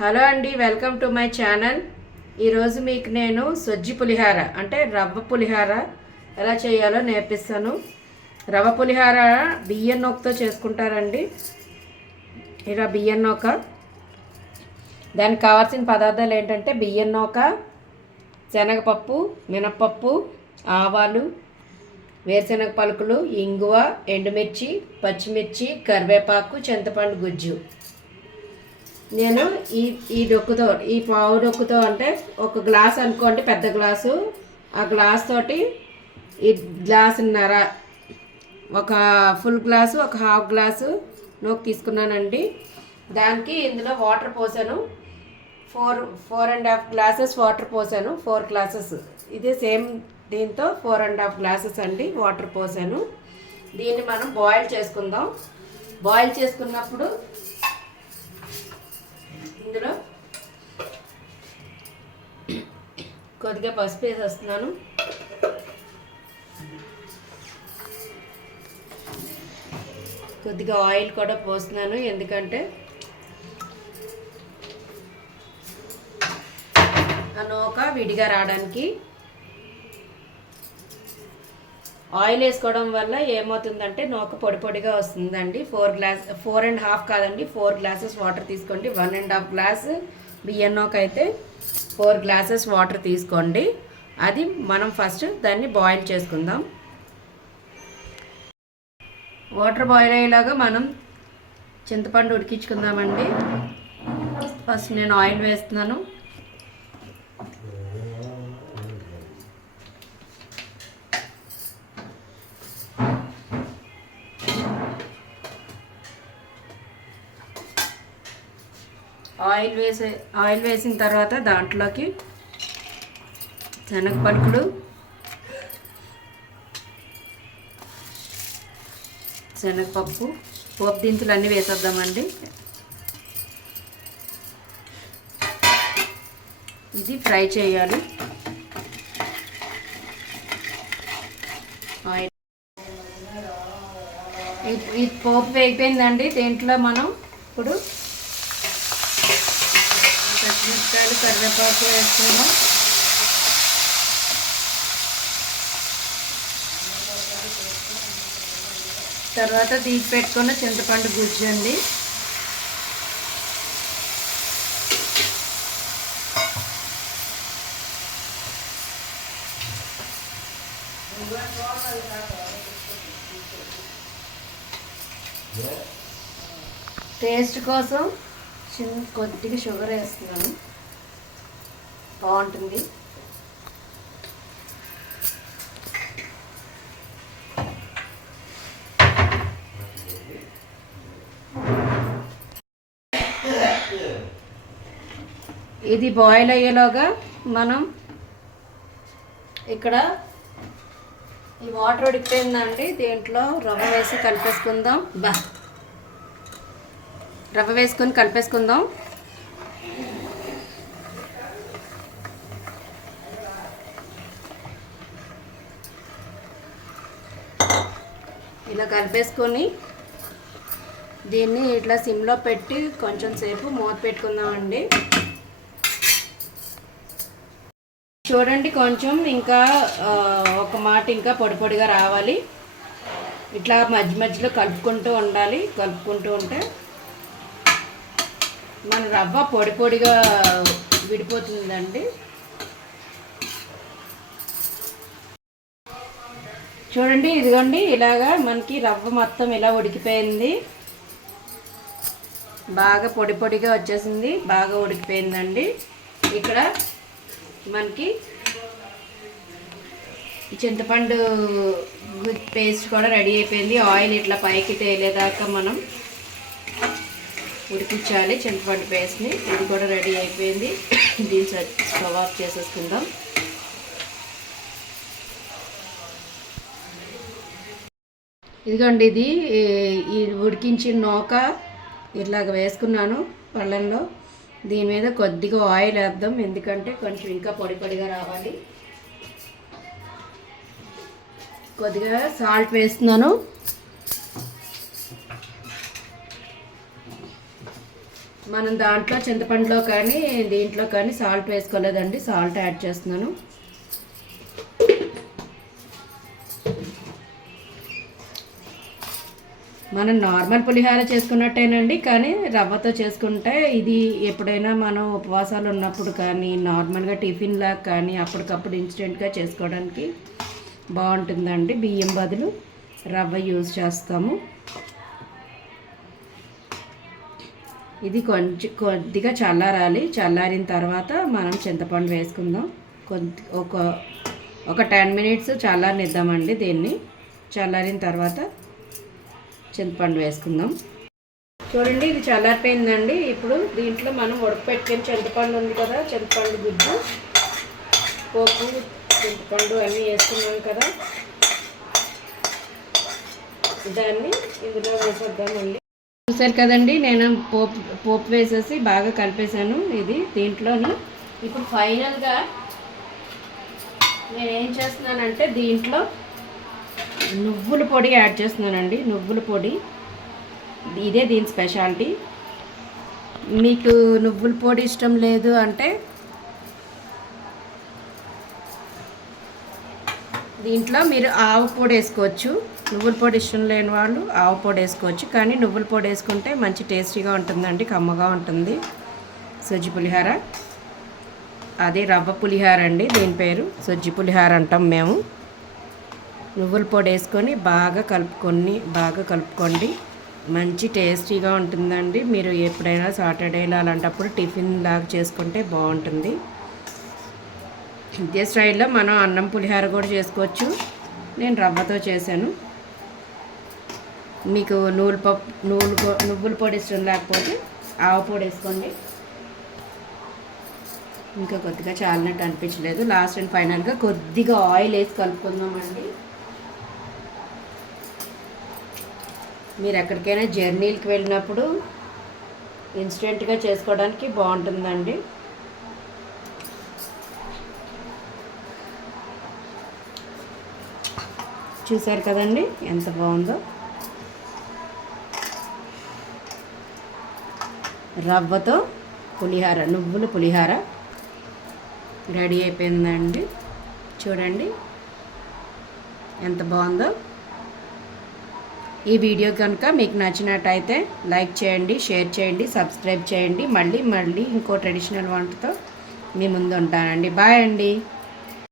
Hello అండి, welcome to my channel. ఈరోజు మీకు నేను సొజ్జి పులిహార అంటే రవ్వ పులిహార ఎలా చేయాలో నేర్పిస్తాను. రవ్వ పులిహార బియ్యం నూకతో చేసుకుంటారండి. ఇలా బియ్యం నూక, దానికి కావాల్సిన పదార్థాలు ఏంటంటే బియ్యం నూక, శనగపప్పు, మినప్పప్పు, ఆవాలు, వేరుశనగ పలుకులు, ఇంగువ, ఎండుమిర్చి, పచ్చిమిర్చి, కరివేపాకు, చింతపండు గుజ్జు. నేను ఈ డొక్కుతో, ఈ పావు డొక్కుతో అంటే ఒక గ్లాస్ అనుకోండి, పెద్ద గ్లాసు. ఆ గ్లాస్ తోటి ఈ గ్లాసున్నర, ఒక ఫుల్ గ్లాసు, ఒక హాఫ్ గ్లాసు నూక తీసుకున్నానండి. దానికి ఇందులో వాటర్ పోసాను. Four and half glasses water పోసాను. 4 గ్లాసెస్, ఇదే సేమ్ దీంతో 4.5 గ్లాసెస్ అండి వాటర్ పోసాను. దీన్ని మనం బాయిల్ చేసుకుందాం. బాయిల్ చేసుకున్నప్పుడు ఇందులో కొద్దిగా పసుపు వేసేస్తున్నాను. కొద్దిగా ఆయిల్ కూడా పోస్తున్నాను, ఎందుకంటే ఆ నూక విడిగా రావడానికి. ఆయిల్ వేసుకోవడం వల్ల ఏమవుతుందంటే నూక పొడి పొడిగా వస్తుందండి. 4.5 కాదండి, 4 గ్లాసెస్ వాటర్ తీసుకోండి. 1.5 గ్లాస్ బియ్యం నూక అయితే 4 గ్లాసెస్ వాటర్ తీసుకోండి. అది మనం ఫస్ట్ దాన్ని బాయిల్ చేసుకుందాం. వాటర్ బాయిల్ అయ్యేలాగా మనం చింతపండు ఉడికించుకుందామండి. ఫస్ట్ నేను ఆయిల్ వేస్తున్నాను. ఆయిల్ వేసిన తర్వాత దాంట్లోకి శనగ పలుకులు, శనగపప్పు, పోపు దినుసులు అన్నీ వేసేద్దామండి. ఇది ఫ్రై చేయాలి. ఆయిల్ ఇది పోపు వేగిపోయిందండి. దీంట్లో మనం ఇప్పుడు పచ్చిమిరపకాయలు, కరివేపాకు వేసుకుందాం. తర్వాత తీసి పెట్టుకున్న చింతపండు గుజ్జు అండి. టేస్ట్ కోసం కొద్దిగా షుగర్ వేస్తున్నాను, బాగుంటుంది. ఇది బాయిల్ అయ్యేలోగా మనం ఇక్కడ ఈ వాటర్ ఉడికిపోయిందండి. దీంట్లో రవ్వ వేసి కలిపేసుకుందాం. రవ్వ వేసుకొని కలిపేసుకుందాం. ఇలా కలిపేసుకొని దీన్ని ఇట్లా సిమ్లో పెట్టి కొంచెం సేపు మూత పెట్టుకుందామండి. చూడండి, కొంచెం ఇంకా ఒక మాట ఇంకా పొడి పొడిగా రావాలి. ఇట్లా మధ్య మధ్యలో కలుపుకుంటూ ఉండాలి. కలుపుకుంటూ ఉంటే మన రవ్వ పొడి పొడిగా విడిపోతుందండి. చూడండి, ఇదిగోండి, ఇలాగా మనకి రవ్వ మొత్తం ఇలా ఉడికిపోయింది. బాగా పొడి పొడిగా వచ్చేసింది, బాగా ఉడికిపోయిందండి. ఇక్కడ మనకి చింతపండు పేస్ట్ కూడా రెడీ అయిపోయింది. ఆయిల్ ఇట్లా పైకి తేలేదాకా మనం ఉడికించాలి చింతపండు పేస్ట్ని. ఇది కూడా రెడీ అయిపోయింది. దీన్ని స్టవ్ ఆఫ్ చేసేసుకుందాం. ఇదిగోండి, ఇది ఈ ఉడికించిన నూక ఇట్లాగ వేసుకున్నాను పళ్ళెంలో. దీని మీద కొద్దిగా ఆయిల్ వేద్దాం, ఎందుకంటే కొంచెం ఇంకా పొడి పొడిగా రావాలి. కొద్దిగా సాల్ట్ వేస్తున్నాను. మనం దాంట్లో చింతపండులో కానీ దీంట్లో కానీ సాల్ట్ వేసుకోలేదండి, సాల్ట్ యాడ్ చేస్తున్నాను. మనం నార్మల్ పులిహార చేసుకున్నట్టేనండి, కానీ రవ్వతో చేసుకుంటే ఇది ఎప్పుడైనా మనం ఉపవాసాలు ఉన్నప్పుడు కానీ నార్మల్గా టిఫిన్లా కానీ అప్పటికప్పుడు ఇన్స్టెంట్గా చేసుకోవడానికి బాగుంటుందండి. బియ్యం బదులు రవ్వ యూజ్ చేస్తాము. ఇది కొద్దిగా చల్లారాలి. చల్లారిన తర్వాత మనం చింతపండు వేసుకుందాం. ఒక 10 మినిట్స్ చల్లారనిద్దామండి దీన్ని. చల్లారిన తర్వాత చింతపండు వేసుకుందాం. చూడండి, ఇది చల్లారిపోయిందండి. ఇప్పుడు దీంట్లో మనం ఉడకపెట్టుకుని చింతపండు ఉంది కదా, చింతపండు గుజ్జు, పోపు, చింతపండు అన్నీ వేసుకున్నాం కదా, దాన్ని ఇందులో వేసేద్దామండి. చూసారు కదండి, నేను పోపు వేసేసి బాగా కలిపేసాను ఇది దీంట్లోని. ఇప్పుడు ఫైనల్గా నేను ఏం చేస్తున్నానంటే దీంట్లో నువ్వుల పొడి యాడ్ చేస్తున్నానండి. నువ్వుల పొడి ఇదే దీని స్పెషాలిటీ. మీకు నువ్వుల పొడి ఇష్టం లేదు అంటే దీంట్లో మీరు ఆవు పొడి వేసుకోవచ్చు. నువ్వుల పొడి ఇష్టం లేని వాళ్ళు ఆవు పొడి వేసుకోవచ్చు, కానీ నువ్వుల పొడి వేసుకుంటే మంచి టేస్టీగా ఉంటుందండి, కమ్మగా ఉంటుంది. సజ్జి పులిహార, అదే రవ్వ పులిహార అండి, దీని పేరు సజ్జి పులిహార అంటాం మేము. నువ్వుల పొడి వేసుకొని బాగా కలుపుకోండి. మంచి టేస్టీగా ఉంటుందండి. మీరు ఎప్పుడైనా సాటర్డేలో అలాంటప్పుడు టిఫిన్ లాగా చేసుకుంటే బాగుంటుంది. ఇదే స్టైల్లో మనం అన్నం పులిహార కూడా చేసుకోవచ్చు. నేను రవ్వతో చేశాను. మీకు నువ్వుల పొడి ఇష్టం లేకపోతే ఆవు పొడి వేసుకోండి. ఇంకా కొద్దిగా చాలినట్టు అనిపించలేదు. లాస్ట్ అండ్ ఫైనల్గా కొద్దిగా ఆయిల్ వేసి కలుపుకుందామండి. మీరు ఎక్కడికైనా జర్నీలకు వెళ్ళినప్పుడు ఇన్స్టెంట్గా చేసుకోవడానికి బాగుంటుందండి. చూసారు కదండి ఎంత బాగుందో. రవ్వతో పులిహార, నువ్వుల పులిహార రెడీ అయిపోయిందండి. చూడండి ఎంత బాగుందో. ఈ వీడియో కనుక మీకు నచ్చినట్టయితే లైక్ చేయండి, షేర్ చేయండి, సబ్స్క్రైబ్ చేయండి. మళ్ళీ ఇంకో ట్రెడిషనల్ వంటతో మీ ముందు ఉంటానండి. బాయ్ అండి.